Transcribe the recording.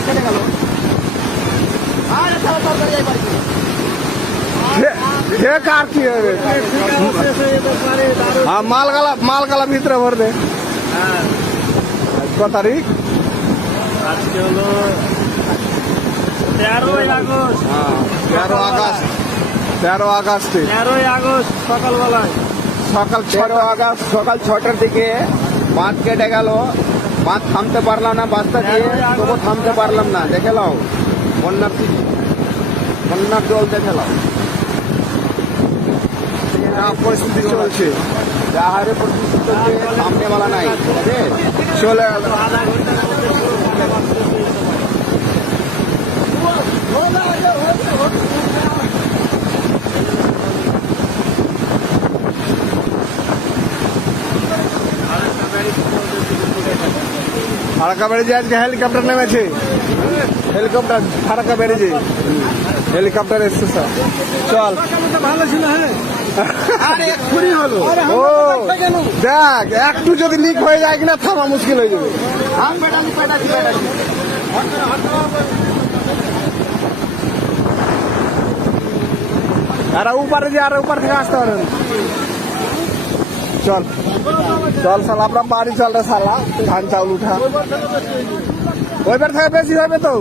বাস কেটে গেল। আরে তাহলে তরকারি এই বাড়িতে কার কি হবে? হ্যাঁ, মালগালা ভিতরে ভর দে। কত তারিখ? আজকে হলো 13ই আগস্ট। 13 আগস্ট। 13 আগস্টে 13ই আগস্ট সকালবেলায় সকাল 13 আগস্ট সকাল 6টার দিকে বাঁধ কেটে গেল। বাঁধ থামতে পারলাম না, বাসটা দিয়ে তবু থামতে পারলাম না। দেখে নাও বন্যার জল দেখে নাও, পরিস্থিতি চলছে, যা হারে পরিস্থিতি চলছে, সামনে বলা নাই, ঠিক আছে? চলে গেল। আধা ঘন্টার ফারাক্কা ব্যারেজে আজকে হেলিকপ্টার নেমেছে। হেলিকপ্টার ফারাক্কা ব্যারেজে হেলিকপ্টার এসছে স্যার। চল ভালো ছিল। হ্যাঁ ও দেখ, একটু যদি লিক হয়ে যায় কিনা থামা মুশকিল হয়ে যাবে। আর উপরে যে আর উপর থেকে আসতে পারেন। চল চল শালা, আমরা বাড়ি চল রে শালা, ধান চাউল উঠা। ওইবার থেকে বেশি হবে তো।